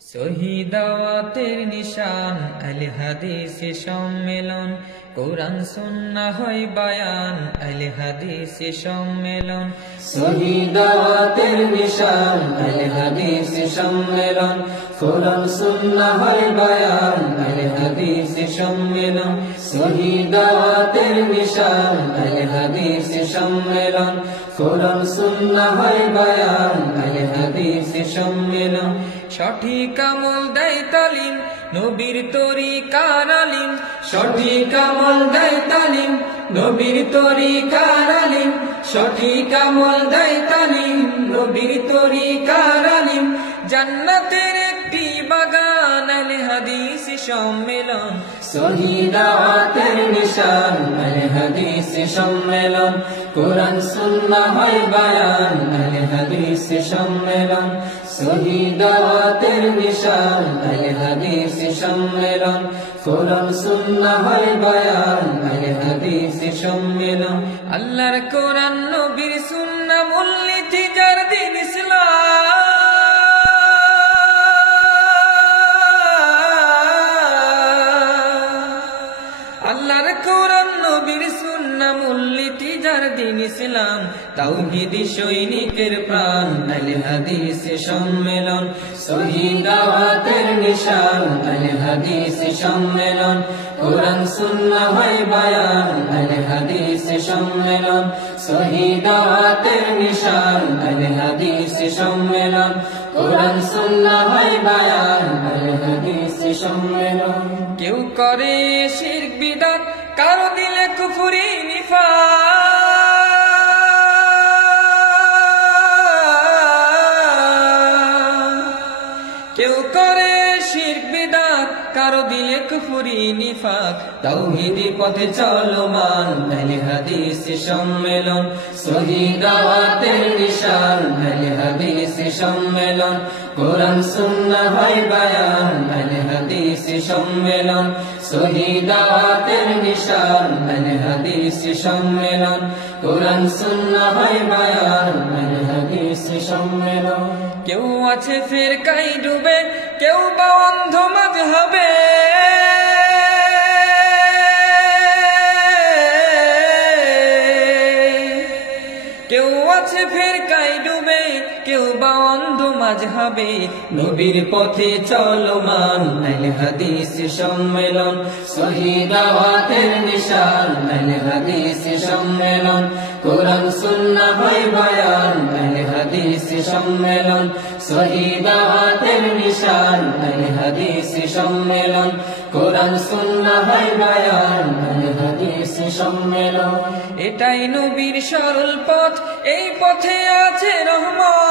শহীদাওয়াতের নিশান আল হাদিস সম্মেলন, কোরআন সুন্নাহ হয় বায়ান আল হাদিস সম্মেলন। শহীদাওয়াতের নিশান আল হাদিস সম্মেলন, কোরআন সুন্নাহ হয় বায়ান আল হাদিস সম্মেলন। শহীদাওয়াতের নিশান আল হাদিস সম্মেলন, কোরআন সুন্নাহ হয় বায়ান আল হাদিস সম্মেলন। সঠিক আমল দেয় তালিম নবীর তরিকার আলিম, সঠিক আমল দেয় তালিম নবীর তরিকার আলিম, সঠিক আমল দেয় তালিম নবীর তরিকার আলিম। জান্নাতের একটি বাগান আল হাদিস সম্মেলন। শহীদাওয়াতের নিশান আল হাদিস সম্মেলন, কোরআন সুন্নাহ হয় বায়ান আল হাদিস সম্মেলন। শহীদাওয়াতের নিশান আল হাদিস সম্মেলন, কোরআন সুন্নাহ হয় বায়ান আল হাদিস সম্মেলন। আল্লাহর কোরআন নবীর সুন্নাহ মূলনীতি যার দ্বীন ইসলাম, আল্লাহর কোরআন নবীর সুন্নাহ মূলনীতি যার দ্বীন ইসলাম। তাওহীদি সৈনিকের প্রাণ আল হাদিস সম্মেলন। শহীদাওয়াতের নিশান আল হাদিস সম্মেলন, কোরআন সুন্নাহ হয় বায়ান আল হাদিস সম্মেলন। শহীদাওয়াতের নিশান আল হাদিস সম্মেলন, কোরআন সুন্নাহ হয় বায়ান আল হাদিস সম্মেলন। কেউ করে শিরক বিদআত, কারো দিলে কুফরি নিফাক, কেউ করে শিরক বিদআত, কারো দিলে কুফরি নিফাক। তাওহীদি পথে চলমান আল হাদিস সম্মেলন। শহীদাওয়াতের নিশান আল হাদিস সম্মেলন, কোরআন সুন্নাহ হয় বায়ান আল হাদিস সম্মেলন। শহীদাওয়াতের নিশান আল হাদিস সম্মেলন, কোরআন সুন্নাহ হয় বায়ান আল হাদিস সম্মেলন। কেউ আছে ফিরকায় ডুবে, কেউ বা অন্ধ মাযহাবে, কেউ আছে ফিরকায় ডুবে, কেউ বা অন্ধ মাযহাবে। নবীর পথে চলমান আল হাদিস সম্মেলন। শহীদাওয়াতের নিশান আল হাদিস সম্মেলন, কোরআন সুন্নাহ হয় বায়ান আল হাদিস সম্মেলন। শহীদাওয়াতের নিশান আল হাদিস সম্মেলন, কোরআন সুন্নাহ হয় বায়ান আল হাদিস সম্মেলন। এটাই নবীর সরল পথ, এই পথে আছে রহমত,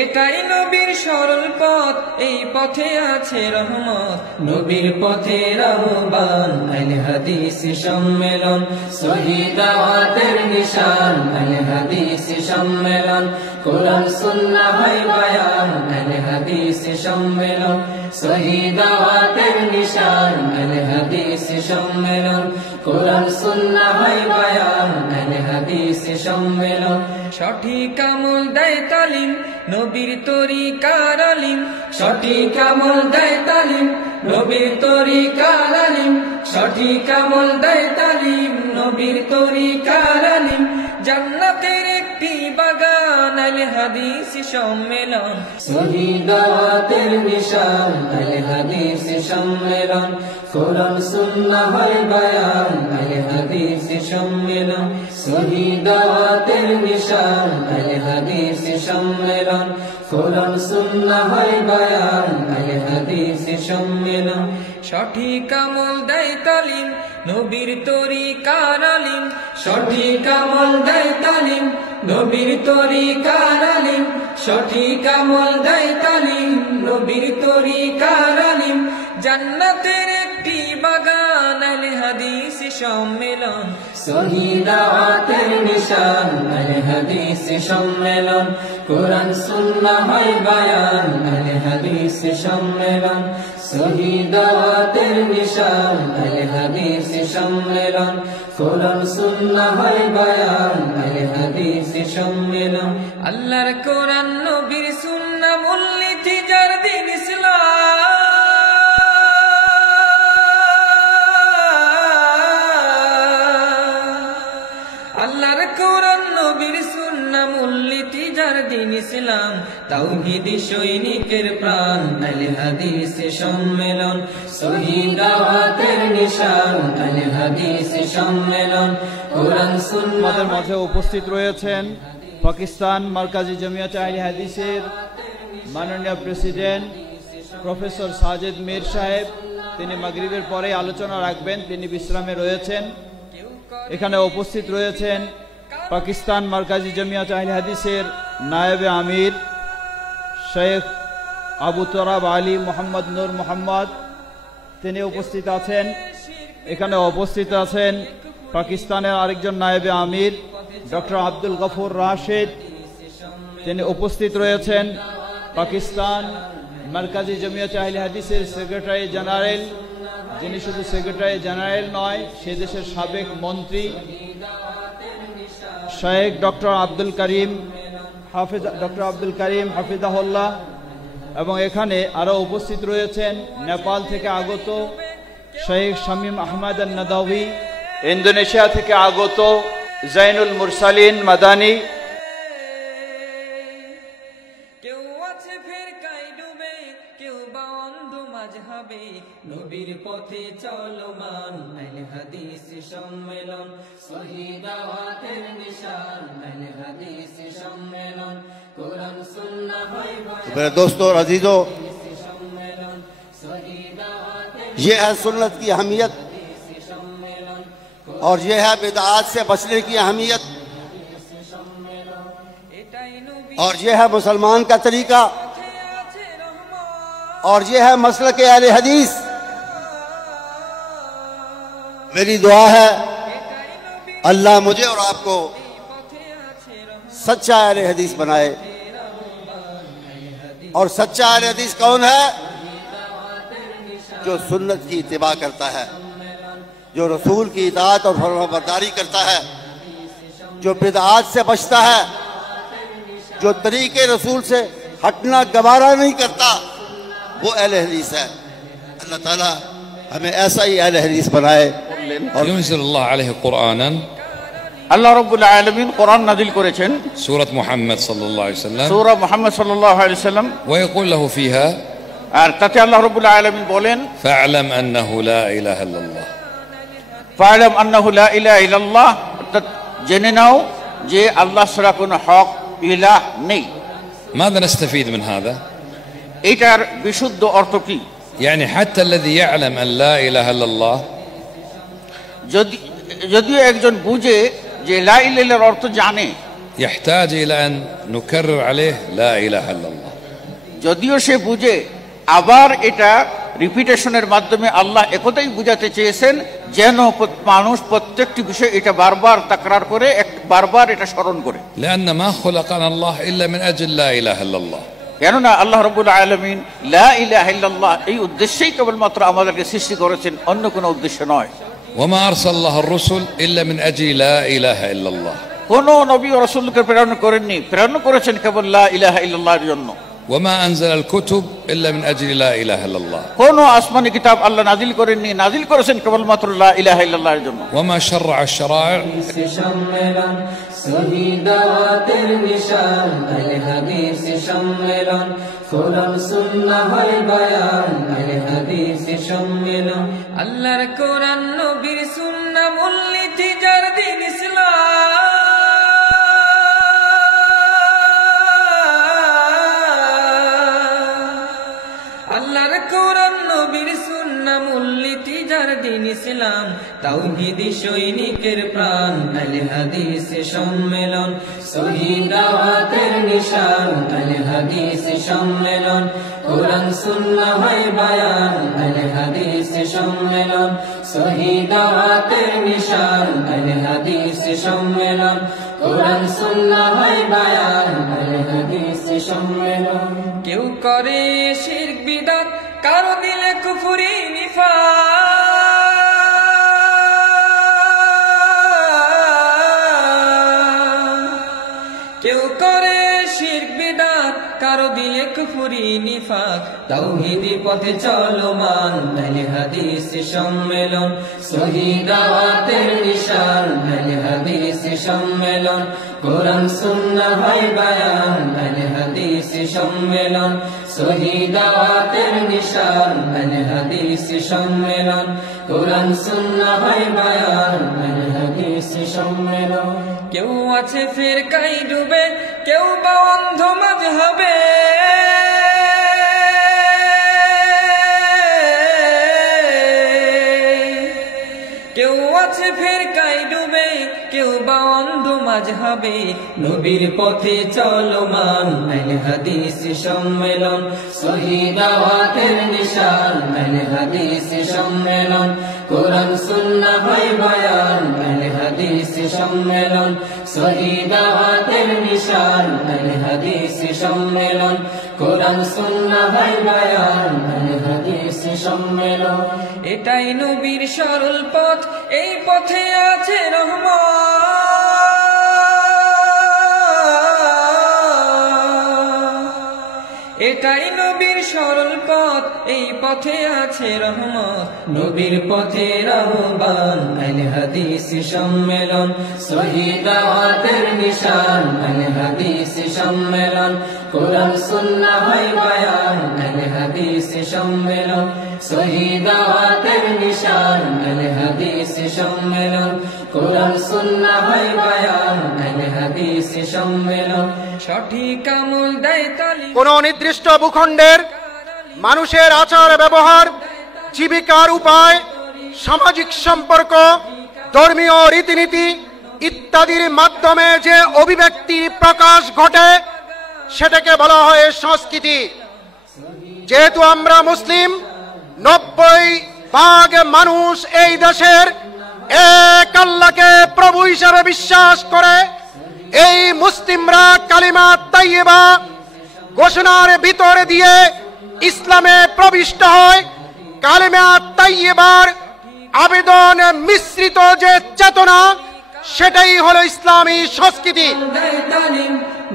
এটাই নবীর সরল পথ, এই পথে আছে রহমত। নবীর পথে আহ্বান আল হাদিস সম্মেলন। শহীদাওয়াতের নিশান আল হাদিস সম্মেলন, কোরআন সুন্নাহ হয় বায়ান আল হাদিস সম্মেলন। শহীদাওয়াতের নিশান আল হাদিস সম্মেলন, কোরআন সুন্নাহ হয় বায়ান আল হাদিস সম্মেলন। সঠিক আমল দেয় তালিম নবীর তরিকার আলিম, সঠিক আমল দেয় তালিম নবীর তরিকার আলিম, সঠিক আমল দেয় তালিম নবীর তরিকার আলিম। জান্নাতের একটি বাগান আল হাদিস সম্মেলন। শহীদাওয়াতের নিশান আল হাদিস সম্মেলন, কোরআন সুন্নাহ হয় বায়ান আল হাদিস সম্মেলন। শহীদাওয়াতের নিশান আল হাদিস সম্মেলন, কোরআন সুন্নাহ হয় বায়ান আল হাদিস সম্মেলন। সঠিক আমল দেয় তালিম নবীর তরিকার আলিম, সঠিক আমল দেয় তালিম নবীর তরিকার আলিম, সঠিক আমল দেয় তালিম নবীর তরিকার আলিম। জান্নাতের একটি বাগান আল হাদিস সম্মেলন। শহীদাওয়াতের নিশান আল হাদিস সম্মেলন, কোরআন সুন্নাহ হয় বায়ান আল হাদিস সম্মেলন। শহীদাওয়াতের নিশান আল হাদিস সম্মেলন, কোরআন সুন্নাহ হয় বায়ান আহলে হাদিস সম্মেলন আল্লাহর কোরআন নবীর সুন্নাহ মূলনীতি যার দিন ইসলাম আল্লাহর কোরআন নবীর সুন্নাহ মূলনীতি যার দিন ইসলাম তাওহীদি সৈনিকের প্রাণ আহলে হাদিস সম্মেলন সহিহ দাওয়াতের নিশান আহলে হাদিস সম্মেলন কোরআন সুন্নাহর মাঝে উপস্থিত রয়েছেন পাকিস্তান মার্কাজি জামিয়াত আহলে হাদিসের মাননীয় প্রেসিডেন্ট প্রফেসর সাজেদ মীর সাহেব। তিনি মাগরিবের পরে আলোচনা রাখবেন, তিনি বিশ্রামে রয়েছেন। এখানে উপস্থিত রয়েছেন পাকিস্তান মার্কাজি জামিয়াত আহলে হাদিসের নায়েবে আমির শেখ আবু তরাব আলী মোহাম্মদ নূর মোহাম্মদ, তিনি উপস্থিত আছেন। এখানে উপস্থিত আছেন পাকিস্তানের আরেকজন নায়েবে আমির ডক্টর আব্দুল গফুর রাশেদ, তিনি উপস্থিত রয়েছেন পাকিস্তান মার্কাজি জামিয়াত আহলে হাদিসের সেক্রেটারি জেনারেল, যিনি শুধু সেক্রেটারি জেনারেল নয়, সে দেশের সাবেক মন্ত্রী শেখ ডক্টর আব্দুল করিম হাফিজাহুল্লাহ। এবং এখানে আরো উপস্থিত রয়েছেন নেপাল থেকে আগত শেখ শামীম আহমদ নাদাওয়ি, ইন্দোনেশিয়া থেকে আগত জাইনুল মুরসালিন মাদানী। কেউ আছে ফিরকায় ডুবে, কেউ বা অন্ধ মাযহাবে, নবীর পথে চলমান আহলে হাদিস সম্মেলন সহিহ দাওয়াতের নিশান আহলে হাদিস সম্মেলন কোরআন সুন্নাহ হয় বায়ান मेरे दोस्तों और अजीजों, সম্মেলন সহিহ দাওয়াতের ये है सुन्नत की अहमियत সম্মেলন और ये है बिदआत से बचने की अहमियत এটাই নবী और ये है मुसलमान का तरीका পথে আছে রহমান और ये है मसलक अहले हदीस। मेरी दुआ है এটাই নবী अल्लाह मुझे और आपको পথে আছে রহমান सच्चा अहले हदीस बनाए। और सच्चा अहले हदीस कौन है? जो सुन्नत की इत्तिबा करता है, जो रसूल की इताअत और फरमाबरदारी करता है, जो बिदआत से बचता है, जो तरीके रसूल से हटना गवारा नहीं करता, वो अहले हदीस है। अल्लाह ताला हमें ऐसा ही अहले हदीस बनाए। और ينزل الله عليه قرآنا আল্লাহ রাব্বুল আলামিন কোরআন নাযিল করেছেন سورة محمد صلى الله عليه وسلم সূরা মুহাম্মদ সাল্লাল্লাহু আলাইহি সাল্লাম, ويقول له فيها আর তাতে আল্লাহ রাব্বুল আলামিন বলেন فاعلم أنه لا إله إلا الله ফা'লাম আন্নাহু লা ইলাহা ইল্লাল্লাহ, অর্থাৎ জেনে নাও যে আল্লাহ ছাড়া কোনো হক ইলাহ নেই। ماذا نستفيد من هذا؟ এটার বিশুদ্ধ অর্থ কি? يعني حتى الذي يعلم أن لا إله إلا الله যদিও একজন বুঝে যে লা ইলাহা ইল্লাল্লাহর অর্থ জানে, يحتاج إلى أن نكرر عليه لا إله إلا الله যদিও সে বুঝে, আবার এটা রিপিটেশনের মাধ্যমে আল্লাহ একথাই বুঝাতে চেয়েছেন যেন মানুষ প্রত্যেকটি বিষয় এটা বারবার তাকরার করে, বারবার এটা স্মরণ করে। لأن ما خلقنا الله إلا من أجل لا إله إلا الله কেননা আল্লাহ রাব্বুল আলামিন লা ইলাহা ইল্লাল্লাহ এই উদ্দেশ্যেই কেবলমাত্র আমাদেরকে সৃষ্টি করেছেন, অন্য কোনো উদ্দেশ্য নয়। وما أرسل الله الرسل إلا من أجل لا إله إلا الله কোন নবী ও রাসূলকে প্রেরণ করেননি, প্রেরণ করেছেন কেবল লা ইলাহা ইল্লাল্লাহর জন্য। وما أنزل الكتب إلا من أجل لا إله إلا الله কোন আসমানি কিতাব আল্লাহ নাজিল করেননি, নাজিল করেছেন কেবলমাত্র লা ইলাহা ইল্লাল্লাহর জন্য। وما شرع الشرائع সম্মেলন সহিহ দাওয়াতের নিশান আহলে হাদিস সম্মেলন কোরআন সুন্নাহ হয় বায়ান আহলে হাদিস সম্মেলন আল্লাহর কোরআন নবীর সুন্নাহ মূলনীতি যার দিন ইসলাম আল্লাহর কোরআন নবীর সুন্নাহ মূলনীতি যার দিন ইসলাম তাওহীদি সৈনিকের প্রাণ আহলে হাদিস সম্মেলন সহিহ দাওয়াতের নিশান আহলে হাদিস সম্মেলন কোরআন সুন্নাহ হয় বায়ান আহলে হাদিস সম্মেলন সহিহ দাওয়াতের নিশান আহলে হাদিস সম্মেলন কোরআন সুন্নাহ হয় বায়ান আহলে হাদিস সম্মেলন কেউ করে শিরক বিদআত, কারো দিলে কুফরি নিফাক। কেউ করে শিরক বিদআত, কারো দিলে কুফরি নিফাক। তাওহীদি পথে চলমান আহলে হাদিস সম্মেলন, সহি দাওয়াতের নিশান আহলে হাদিস সম্মেলন। কোরআন সুন্নাহ হয় বায়ান আহলে হাদিস সম্মেলন, সহি দাওয়াতের নিশান আহলে হাদিস সম্মেলন। কোরআন সুন্নাহ হয় বায়ান আহলে হাদিস সম্মেলন। কেউ আছে ফিরকায় ডুবে, কেউ বা অন্ধ মাযহাবে, কেউ আছে ফিরকায় ডুবে, কেউ বা অন্ধ মাযহাবে। নবীর পথে চলমান আহলে হাদিস সম্মেলন, সহি দাওয়াতের নিশান আহলে হাদিস সম্মেলন। কোরআন সুন্নাহ হয় বায়ান আহলে হাদিস সম্মেলন, সহি দাওয়াতের নিশান আহলে হাদিস সম্মেলন। কোরআন সুন্নাহ হয় বায়ান আহলে হাদিস সম্মেলন। এটাই নবীর সরল পথ, এই পথে আছে রহমত। এটাই নবীর সরল পথ, এই পথে আছে রহমত। নবীর পথের আহ্বান আহলে হাদিস সম্মেলন, সহি দাওয়াতের নিশান আহলে হাদিস সম্মেলন। কোরআন সুন্নাহ হয় বায়ান আহলে হাদিস সম্মেলন, সহি দাওয়াতের নিশান আহলে হাদিস সম্মেলন। কোরআন সুন্নাহ হয় বায়ান আহলে হাদিস সম্মেলন। সঠিক আমল দেয় তালিম, কোন নির্দিষ্ট ভূখণ্ডের মানুষের আচার ব্যবহার, জীবিকার উপায়, সামাজিক সম্পর্ক, ধর্মীয় রীতিনীতি ইত্যাদির মাধ্যমে যে অভিব্যক্তি প্রকাশ ঘটে সেটাকে বলা হয় সংস্কৃতি। যেহেতু আমরা মুসলিম, 90% মানুষ এই দেশের এক আল্লাহকে প্রভু হিসাবে বিশ্বাস করে। এই মুসলিমরা কালিমা তাইয়্যিবা ঘোষণার ভিতরে দিয়ে ইসলামে প্রবিষ্ট হয়। কালিমা তাইয়্যিবার আবেদন মিশ্রিত যে চেতনা, সেটাই হলো ইসলামী সংস্কৃতি।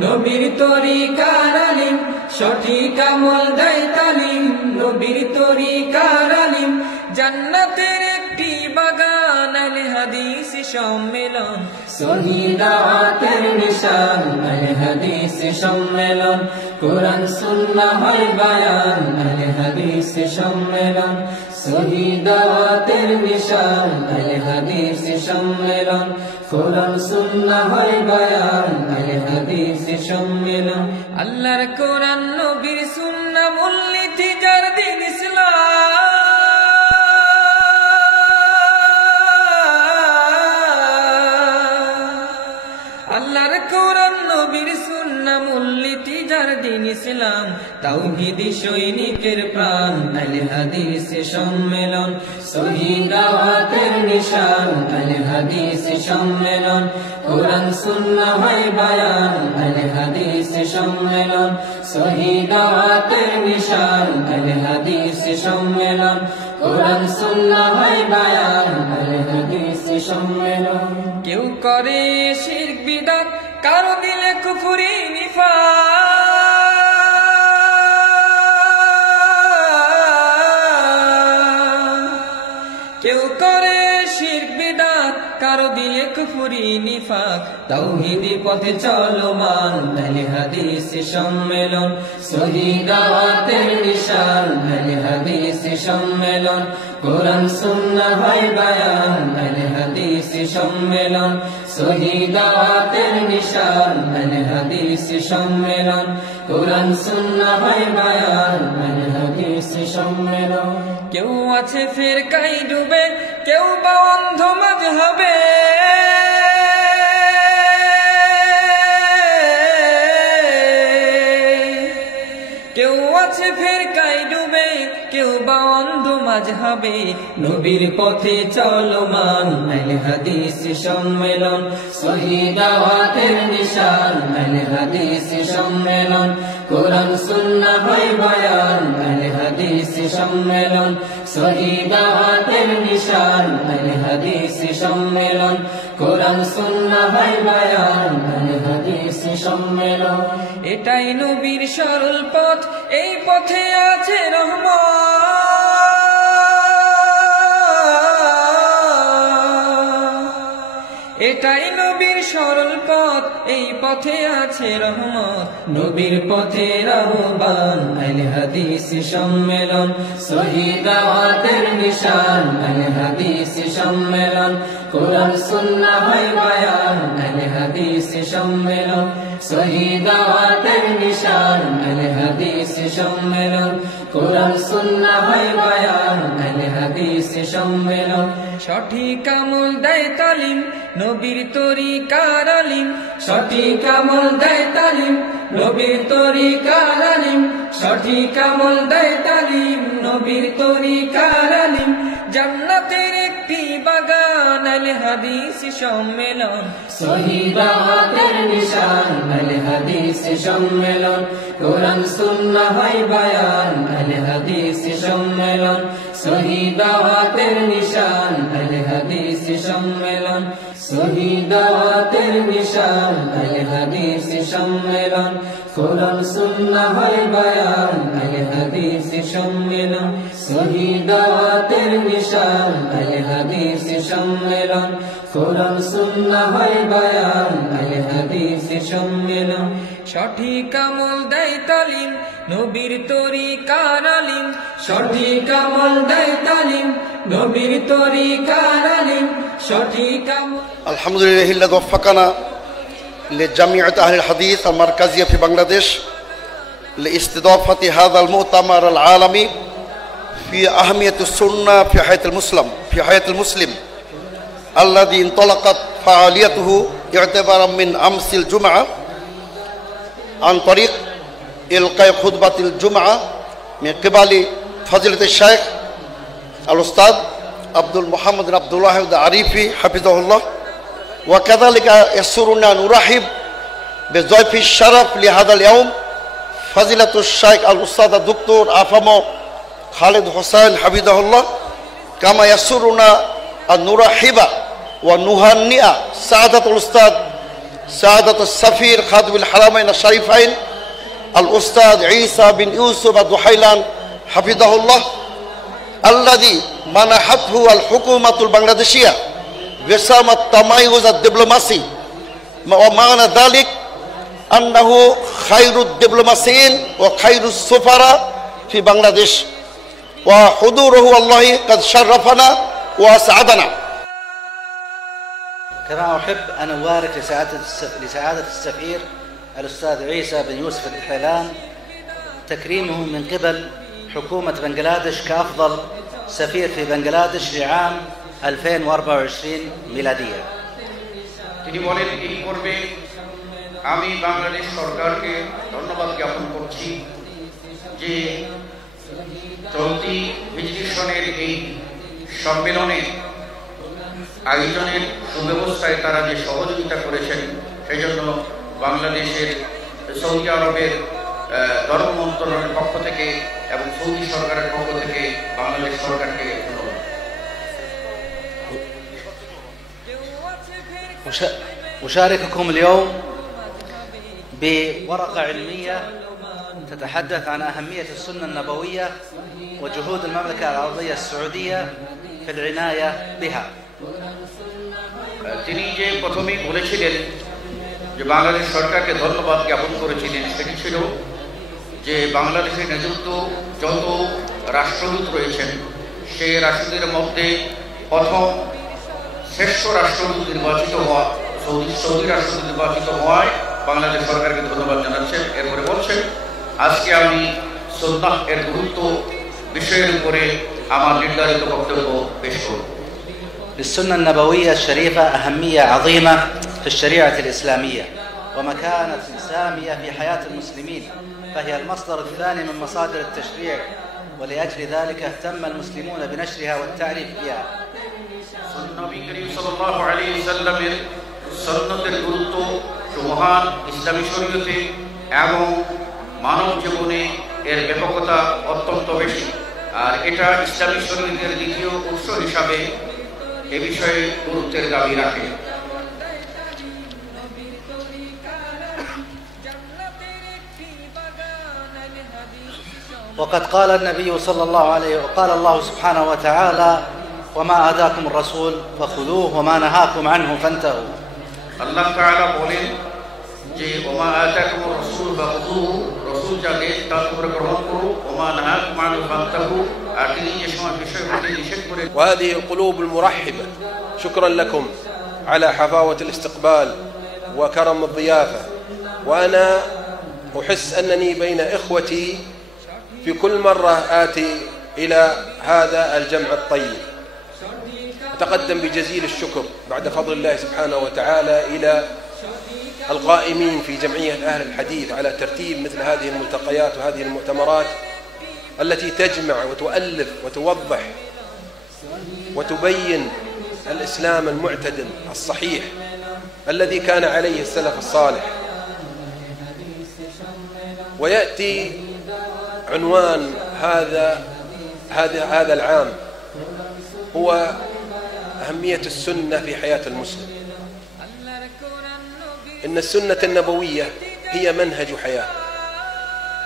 নবীর তরিকার আলিম, সঠিক আমল দেয় তালিম। নবীর তরিকার আলিম, জান্নাতের একটি বাগান আহলে হাদিস সম্মেলন, সহি দাওয়াতের নিশান আহলে হাদিস সম্মেলন। কোরআন সুন্নাহ হয় বায়ান আহলে হাদিস সম্মেলন, সহি দাওয়াতের নিশান আহলে হাদিস সম্মেলন। কোরআন সুন্নাহ হয় বায়ান আহলে হাদিস সম্মেলন। আল্লাহর কোরআন নবীর সুন্নাহ মূলনীতি যার দিন ইসলাম, আল্লাহর কোরআন নবীর সুন্নাহ মূলনীতি যার দিন ইসলাম। তাওহীদি সৈনিকের প্রাণ আহলে হাদিস সম্মেলন, সহি দাওয়াতের নিশান আহলে হাদিস সম্মেলন। কোরআন সুন্নাহ হয় বায়ান আহলে হাদিস সম্মেলন, সহি দাওয়াতের নিশান আহলে হাদিস সম্মেলন। কোরআন সুন্নাহ হয় বায়ান আহলে হাদিস সম্মেলন। কেউ করে শিরক বিদআত, কারো দিলে কুফরি নিফাক। কেউ করে শিরক বিদআত, কারো দিলে কুফরি নিফাক। তাওহীদি পথে চলমান আহলে হাদিস সম্মেলন, সহি দাওয়াতের নিশান আহলে হাদিস সম্মেলন। কোরআন সুন্নাহ হয় বায়ান আহলে হাদিস সম্মেলন, সহি দাওয়াতের নিশান আহলে হাদিস সম্মেলন। কোরআন সুন্নাহ হয় বায়ান আহলে হাদিস সম্মেলন। কেউ আছে ফিরকায় ডুবে, কেউ বা অন্ধ মাযহাবে, কেউ আছে ফিরকায় ডুবে, কেউ বা অন্ধ মাযহাবে নবীর পথে চলমান আহলে হাদিস সম্মেলন সহিহ দাওয়াতের নিশান আহলে হাদিস সম্মেলন কোরআন সুন্নাহ হয় বয়ান আহলে হাদিস সম্মেলন সহিহ দাওয়াতের নিশান আহলে হাদিস সম্মেলন কোরআন সুন্নাহ হয় বয়ান আহলে হাদিস সম্মেলন এটাই নবীর সরল পথ এই পথে আছে রহমত এটাই নবীর সরল পথ এই পথে আছে রহমত নবীর পথের আহ্বান আহলে হাদিস সম্মেলন সহিহ দাওয়াতের নিশান আহলে হাদিস সম্মেলন কোরআন সুন্নাহ হয় বয়ান আহলে হাদিস সম্মেলন সহিহ দাওয়াতের নিশান আহলে হাদিস সম্মেলন কোরআন সুন্নাহ হয় বয়ান আহলে হাদিস সম্মেলন সঠিক আমল দেয় তালিম নবীর তরিকার আলিম সঠিক আমল দেয় তালিম নবীর তরিকার আলিম সঠিক আমল দেয় তালিম নবীর তরিকার আলিম জান্নাতের একটি বাগান আহলে হাদিস সম্মেলন সহিহ দাওয়াতের নিশান আহলে হাদিস সম্মেলন কোরআন সুন্নাহ হয় বয়ান আহলে হাদিস সম্মেলন সহিহ দাওয়াতের নিশান আহলে হাদিস সম্মেলন সহিহ দাওয়াতের নিশান আহলে হাদিস সম্মেলন কোরআন সুন্নাহ হয় বয়ান আহলে হাদিস সম্মেলন সহিহ দাওয়াতের নিশান আহলে হাদিস সম্মেলন কোরআন সুন্নাহ হয় বয়ান আহলে হাদিস সম্মেলন সঠিক আমল দেয় তালিম নবীর তরিকার আলিম সঠিক আমল দেয় তালিম নবীর তরিকার আলিম সঠিক আমল আলহামদুলিল্লাহ الذي وفقنا لجمعية أهل الحديث المركزية في بنغلاديش لاستضافة هذا المؤتمر العالمي في أهمية السنة في حياة المسلم الذي انطلقت فعاليته اعتبارا من أمس الجمعة عن طريق إلقاء خطبة الجمعة من قبل فضيلة الشيخ الأستاذ عبد المحمد بن عبد الله العريفي حفظه الله وكذلك يسرنا نرحب بضيف الشرف لهذا اليوم فضيلة الشيخ الأستاذ الدكتور أفامو خالد حسين حفظه الله كما يسرنا أن نرحب ونهنئ سعادة الأستاذ سعادة السفير خادم الحرمين الشريفين الأستاذ عيسى بن يوسف الدحيلان حفظه الله الذي منحته الحكومة البنغلاديشية وسام التميز الدبلوماسي ومعنى ذلك أنه خير الدبلوماسيين وخير السفراء في بنغلاديش وحضوره والله قد شرفنا وأسعدنا. كما أحب أن أبارك لسعادة السفير الأستاذ عيسى بن يوسف الدحيلان تكريمه من قبل حكومة بنغلاديش كأفضل سفير في بنغلاديش لعام 2024 ميلادية. তিনি বলেন এই পর্বে আমি বাংলাদেশ সরকারকে ধন্যবাদ জ্ঞাপন করছি যে চলতি হিজরি সনের এই সম্মেলনে আয়োজনের সুব্যবস্থায় তারা যে সহযোগিতা করেছেন সেই জন্য বাংলাদেশের সৌদি আরবের ধর্ম মন্ত্রণালয়ের পক্ষ থেকে এবং সৌদি সরকারের পক্ষ থেকে বাংলাদেশ সরকারকে ধন্যবাদ। أشارككم اليوم بورقة علمية تتحدث عن أهمية السنة النبوية وجهود المملكة العربية السعودية في العناية بها. তিনি যে প্রথমেই বলেছিলেন যে বাংলাদেশ সরকারকে ধন্যবাদ জ্ঞাপন করেছিলেন সেটি ছিল যে বাংলাদেশের নেতৃত্ব যত রাষ্ট্রদূত রয়েছেন সেই রাষ্ট্রদূতের মধ্যে প্রথম শ্রেষ্ঠ রাষ্ট্রদূত নির্বাচিত হওয়া সৌদি রাষ্ট্রদূত নির্বাচিত হওয়ায় বাংলাদেশ সরকারকে ধন্যবাদ জানাচ্ছেন। এরপরে বলছেন আজকে আমি সুন্নাহ এর গুরুত্ব বিষয়ের উপরে আমার নির্ধারিত বক্তব্য পেশ করব। للسنة النبوية الشريفة أهمية عظيمة في الشريعة الإسلامية ومكانة سامية في حياة المسلمين، فهي المصدر الثاني من مصادر التشريع ولأجل ذلك اهتم المسلمون بنشرها والتعريف بها. নবী করিম সাল্লাল্লাহু আলাইহি ওয়াসাল্লামের সুন্নতের গুরুত্ব মহান ইসলামী শরীয়তে এবং মানব জীবনে এর ব্যাপকতা অত্যন্ত বেশি, আর এটা ইসলামী শরীয়তের দ্বিতীয় উৎস হিসাবে এ বিষয়ে গুরুত্বের দাবি রাখে। وقد قال النبي صلى الله عليه وقال الله سبحانه وتعالى وما آتاكم الرسول فخذوه وما نهاكم عنه فانتهوا. আল্লাহ তাআলা বলেন যে ওমা আতাকুমুর রাসূল ফাখুযুহু, রাসূল যা দেন তা তোমরা গ্রহণ করো, ওমা নাহাকুম আনহু ফান্তাহু, আর তিনি যে সময় বিষয় হতে নিষেধ করেন। وهذه القلوب المرحبة شكرا لكم على حفاوة الاستقبال وكرم الضيافة، وأنا أحس أنني بين إخوتي في كل مرة آتي إلى هذا الجمع الطيب. أتقدم بجزيل الشكر بعد فضل الله سبحانه وتعالى إلى القائمين في جمعية أهل الحديث على ترتيب مثل هذه الملتقيات وهذه المؤتمرات التي تجمع وتؤلف وتوضح وتبين الإسلام المعتدل الصحيح الذي كان عليه السلف الصالح. ويأتي عنوان هذا العام هو أهمية السنة في حياة المسلم. إن السنة النبوية هي منهج حياة.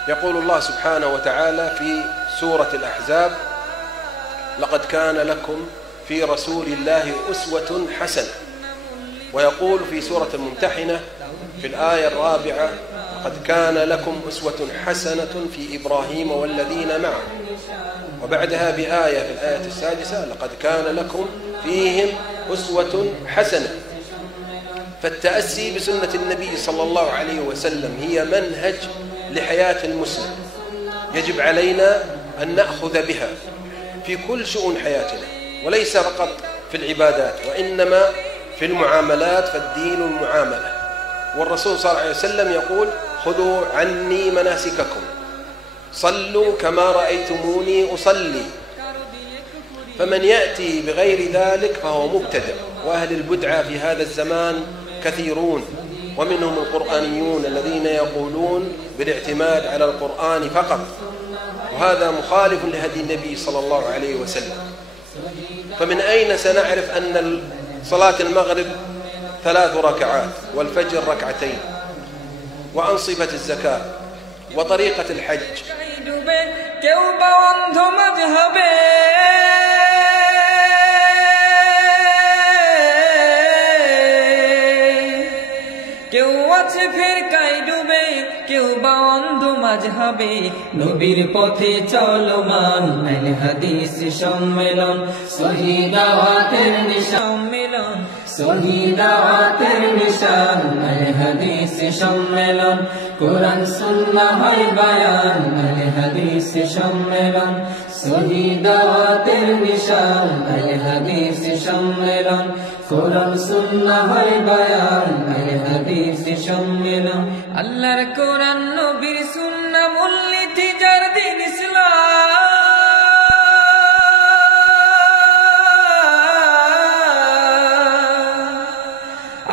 يقول الله سبحانه وتعالى في سورة الأحزاب لقد كان لكم في رسول الله أسوة حسنة، ويقول في سورة الممتحنة في الآية 4 لقد كان لكم أسوة حسنة في إبراهيم والذين معه، وبعدها بآية في الآية 6 لقد كان لكم فيهم أسوة حسنة. فالتأسي بسنة النبي صلى الله عليه وسلم هي منهج لحياة المسلم، يجب علينا أن نأخذ بها في كل شؤون حياتنا، وليس فقط في العبادات وإنما في المعاملات، فالدين المعاملة. والرسول صلى الله عليه وسلم يقول خذوا عني مناسككم صلوا كما رأيتموني أصلي. فمن يأتي بغير ذلك فهو مبتدع، وأهل البدعة في هذا الزمان كثيرون، ومنهم القرآنيون الذين يقولون بالاعتماد على القرآن فقط، وهذا مخالف لهدي النبي صلى الله عليه وسلم. فمن أين سنعرف أن صلاة المغرب 3 ركعات والفجر 2 وأنصبة الزكاة وطريقة الحج؟ নবীর পথে চলমান আহলে হাদিস সম্মেলন, সহি দাওয়াতের সম্মেলন, সহি দাওয়াতের নিশান আহলে হাদিস সম্মেলন, কোরআন সুন্নাহ হয় বায়ান আহলে হাদিস সম্মেলন, সহি দাওয়াতের নিশান আহলে হাদিস সম্মেলন, কোরআন সুন্নাহ হয় বায়ান আহলে হাদিস সম্মেলন। আল্লাহর কোরআন নবীর সুন্নাহ মূলনীতি যার দিন ইসলাম,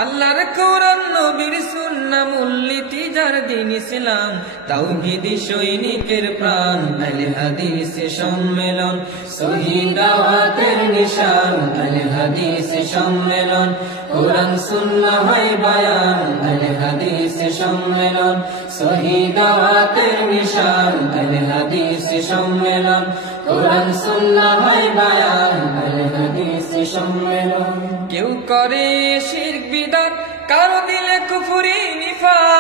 আল্লাহর কোরআন নবীর সুন্নাহ মূলনীতি যার দিন ইসলাম, তাওহীদি সৈনিকের প্রাণ আহলে হাদিস সম্মেলন, সহি দাওয়াতের নিশান আহলে হাদিস সম্মেলন, কোরআন সুন্নাহ হয় বায়ান আহলে হাদিস সম্মেলন, সহি দাওয়াতের নিশান আহলে হাদিস সম্মেলন, কোরআন সুন্নাহ হয় বায়ান আহলে হাদিস সম্মেলন। কেউ করে শিরক বিদআত, কারো দিলে কুফরি নিফাক,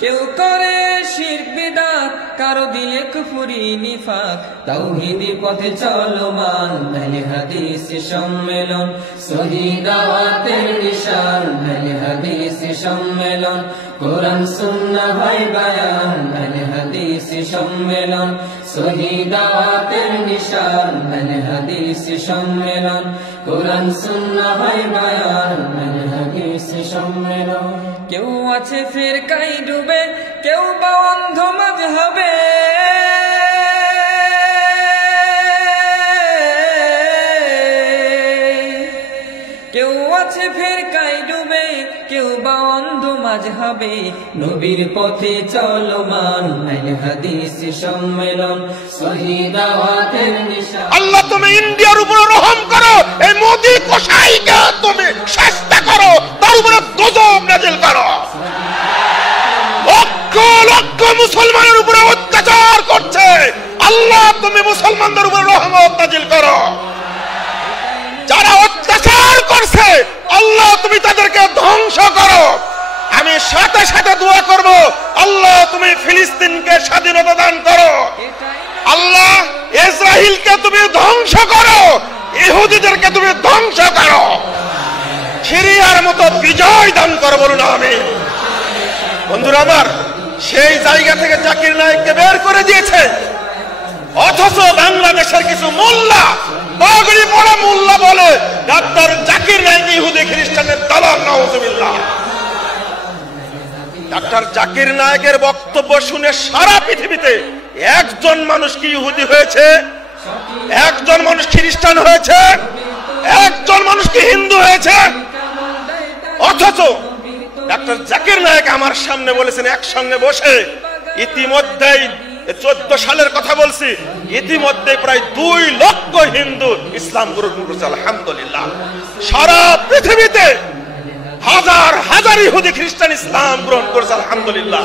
কেউ করে শিরক বিদআত, কারো দিলে কুফরি নিফাক, তাওহীদি পথে চলমান আহলে হাদিস সম্মেলন, সহি দাওয়াতের নিশান আহলে হাদিস সম্মেলন, কোরআন সুন্নাহ হয় বায়ান আহলে হাদিস সম্মেলন, সহি দাওয়াতের নিশান আহলে হাদিস সম্মেলন, কোরআন সুন্নাহ হয় বায়ান আহলে হাদিস সম্মেলন। কেউ আছে ফিরকায় ডুবে, কেউ বা অন্ধ মাযহাবে। কেউ আছে ফিরকায় ডুবে, কেউ বা অন্ধ মাযহাবে। নবীর পথে চলমান আহলে হাদিস সম্মেলন সহিহ দাওয়াতের নিশান। আল্লাহ তুমি ইন্ডিয়ার উপর রহম করো, এই মোদি কসাইকে তুমি শাস্তি করো, তার উপরে গজব নাযিল করো। লক্ষ লক্ষ মুসলমানের উপরে অত্যাচার করছে, আল্লাহ তুমি মুসলমানদের উপর রহমত নাযিল করো। যারা অত্যাচার করছে আল্লাহ তুমি তাদেরকে ধ্বংস করো। আমি সাথে সাথে দোয়া করব, আল্লাহ তুমি ফিলিস্তিনকে স্বাধীনতা দান করো। আল্লাহ ইসরায়েলকে তুমি ধ্বংস করো, ইহুদিদেরকে তুমি ধ্বংস করো, সিরিয়ার মতো বিজয় দান করো, বলুন আমিন। বন্ধুরা আমার, সেই জায়গা থেকে জাকির নায়েককে বের করে দিয়েছে, অথচ বাংলাদেশের কিছু মোল্লা পাগড়ি পরা মোল্লা বলে ডাক্তার জাকির নায়েক ইহুদি খ্রিস্টানের দালাল, নাউজুবিল্লাহ। ডাক্তার জাকির নায়েকের বক্তব্য শুনে সারা পৃথিবীতে একজন মানুষ কি ইহুদি হয়েছে, একজন মানুষ খ্রিস্টান হয়েছে, একজন মানুষ কি হিন্দু হয়েছে? অথচ ডাক্তার জাকির নায়েক আমার সামনে বলেছেন একসঙ্গে বসে, ইতিমধ্যেই 14 সালের কথা বলছি, ইতিমধ্যে প্রায় 2 লক্ষ হিন্দু ইসলাম গ্রহণ করেছে, আলহামদুলিল্লাহ। সারা পৃথিবীতে হাজার হাজার ইহুদি খ্রিস্টান ইসলাম গ্রহণ করেছে, আলহামদুলিল্লাহ।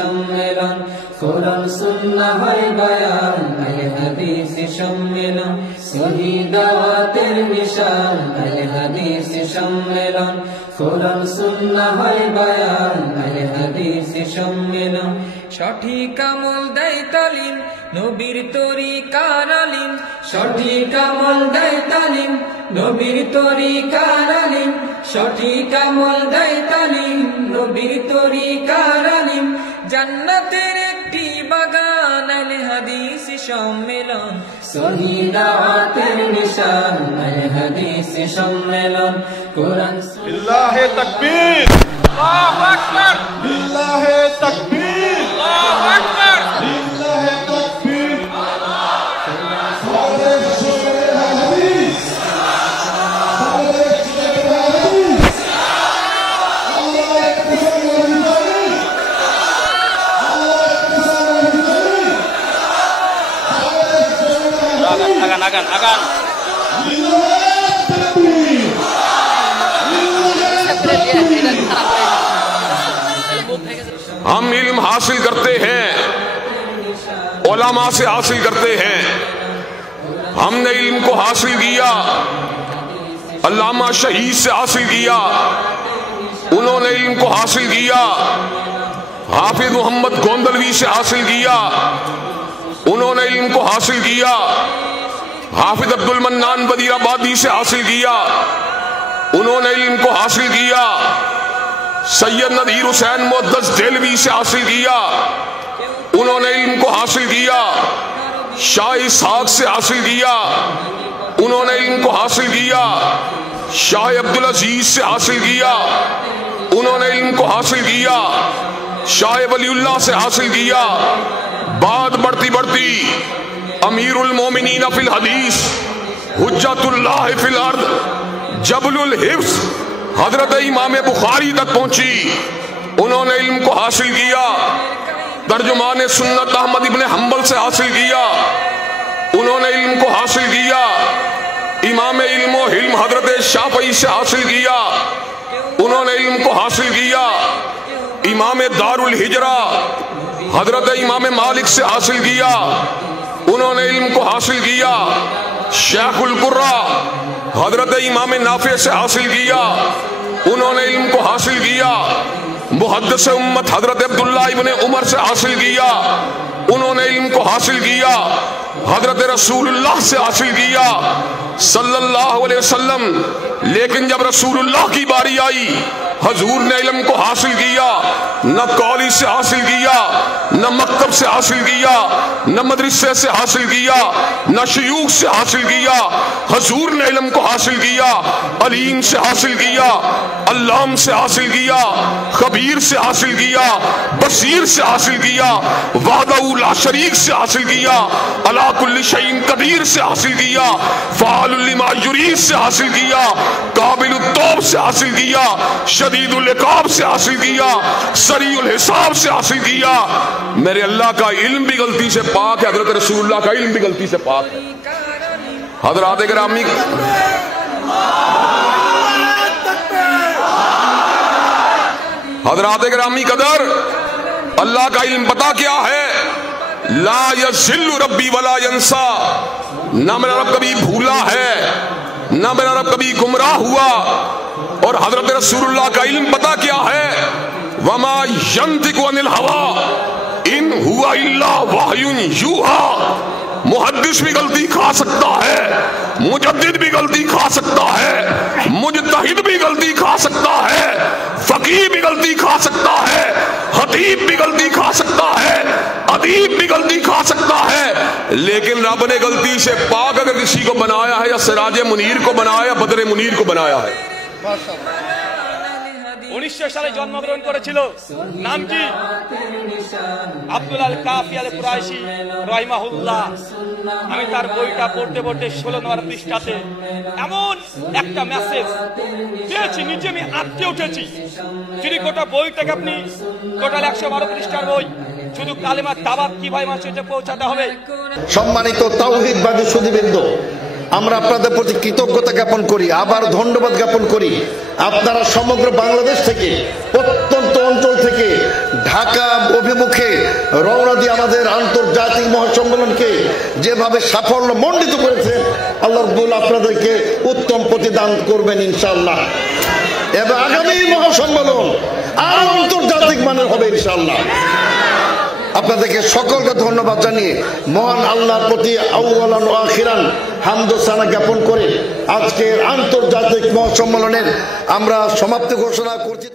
সম্মেলন কোরআন সুন্নাহর বয়ান, আহলে হাদিস সম্মেলন সহিহ দাওয়াতের নিশান। আহলে হাদিস সম্মেলন কোরআন সুন্নাহর বয়ান, আহলে হাদিস সম্মেলন সঠিক আমল দেয় তালিম, নবীর তরিকার আলিম। সঠিক আমল দেয় তালিম, নবীর তরিকার আলিম। সঠিক আমল দেয় তালিম, নবীর তরিকার আলিম। জান্নাতের একটি বাগান, আহলে হাদিস সম্মেলন সহিহ দাওয়াতের নিশান। আহলে হাদিস সম্মেলন কোরআন। লিল্লাহে তাকবীর, আল্লাহু আকবার, লিল্লাহে তাকবীর, আল্লাহু আকবার, লিল্লাহে তাকবীর। আগান हम इल्म हासिल करते हैं, उलमा से हासिल करते हैं। हमने इल्म को हासिल किया, अल्लामा शहीद से हासिल किया, उन्होंने इल्म को हासिल किया। हाफिज मोहम्मद गोंदलवी से हासिल किया, उन्होंने इल्म को हासिल किया। हाफिज अब्दुल मन्नान बदीराबादी से हासिल किया, उन्होंने इल्म को हासिल किया। सैयद नदीर हुसैन मुअद्दस देलवी से हासिल किया, उन्होंने इल्म को हासिल किया। शाह इसहाक से हासिल किया, उन्होंने इल्म को हासिल किया। शाह अब्दुल अजीज से हासिल किया, उन्होंने इल्म को हासिल किया। शाह वलीउल्लाह से हासिल किया। बात बढ़ती बढ़ती अमीरुल मोमिनीन फिल हदीस, हुज्जतुल्लाह फिल अर्द, जबलुल हिफ्स हजरत इमाम बुखारी तक पहुंची, उन्होंने इल्म को हासिल किया। तर्जुमान सुन्नत अहमद इब्ने हंबल से हासिल किया, उन्होंने इल्म को हासिल किया। इमाम इल्म व हिल्म हजरत शाफई से हासिल किया, उन्होंने इल्म को हासिल किया। इमाम दारुल हिजरा हजरत इमाम मालिक से हासिल किया, उन्होंने इल्म को हासिल किया। शेखुल कुर्रा हजरत इमाम नाफे से हासिल किया, उन्होंने इल्म को हासिल किया। मुहद्दिस उम्मत हजरत अब्दुल्लाह इब्ने उमर से हासिल किया, उन्होंने इल्म को हासिल किया। हजरत रसूलुल्लाह से हासिल किया सल्लल्लाहु अलैहि वसल्लम। लेकिन जब रसूलुल्लाह की बारी आई हजूर ने इल्म को हासिल किया, न कॉलेज से हासिल किया, न मकतब से हासिल किया, न मदरसे से हासिल किया, न शयूख से हासिल किया। हजूर ने इल्म को हासिल किया, अलीम से हासिल किया, अल्लाम से हासिल किया, खबीर से हासिल किया, बसीर से हासिल किया, वाहदहू ला शरीक से हासिल किया, अला कुल्ली शैइन कदीर से हासिल किया, फ़ाअलुल लिमा युरीद से हासिल किया, काबिलुत तौब से हासिल किया, शदीदुल इक़ाब से हासिल किया, सरीउल हिसाब से हासिल किया। मेरे अल्लाह का इल्म भी गलती से पाक है, हज़रत रसूलुल्लाह का इल्म भी गलती से पाक है। हज़रात गिरामी, हज़रात गिरामी कदर, अल्लाह का इल्म पता क्या है? ला यज़िल्लु रब्बी वला यंसा, ना मेरा रब कभी भूला है, ना मेरा रब कभी गुमराह हुआ। और हजरत रसूलुल्लाह का इल्म पता क्या है? वमा यंतिकु अनिल हवा इन हुआ इल्ला वहयुन यूहा। मुहद्दिस भी गलती खा सकता है, मुजद्दिद भी गलती खा सकता है, मुजतहिद भी गलती खा सकता है, फकीह भी गलती खा सकता है, खतीब भी गलती खा सकता है, अदीब भी गलती खा सकता है। लेकिन रब ने गलती से पाक अगर किसी को बनाया है, या सिराज मुनीर को बनाया, या बदर मुनीर को बनाया है। 1900 সালে জন্মগ্রহণ করেছিল, নাম কি? আব্দুল আল কাফি আল কুরাইশি রাহিমাহুল্লাহ। আমি তার বইটা পড়তে পড়তে 16 নম্বর পৃষ্ঠাতে এমন একটা মেসেজ পেয়েছি, নিজে আমি আটকে উঠেছি। যদি গোটা বইটাকে আপনি, টোটাল 112 পৃষ্ঠার বই, শুধু কালেমা দাওয়াত কিভাবে মানুষের পৌঁছাতে হবে। সম্মানিত তাওহীদবাদী সুধীবৃন্দ, আমরা আপনাদের প্রতি কৃতজ্ঞতা জ্ঞাপন করি, আবার ধন্যবাদ জ্ঞাপন করি। আপনারা সমগ্র বাংলাদেশ থেকে, প্রত্যন্ত অঞ্চল থেকে ঢাকা অভিমুখে রওনা দিয়ে আমাদের আন্তর্জাতিক মহাসম্মেলনকে যেভাবে সাফল্য মণ্ডিত করেছেন, আল্লাহ রাব্বুল আপনাদেরকে উত্তম প্রতিদান করবেন ইনশাআল্লাহ। এবং আগামী মহাসম্মেলন আরো আন্তর্জাতিক মানের হবে ইনশাআল্লাহ। আপনাদেরকে সকলকে ধন্যবাদ জানিয়ে মহান আল্লাহর প্রতি আউয়ালান ওয়া আখিরান হামদ ও সানা জ্ঞাপন করে আজকের আন্তর্জাতিক মহাসম্মেলনের আমরা সমাপ্তি ঘোষণা করছি।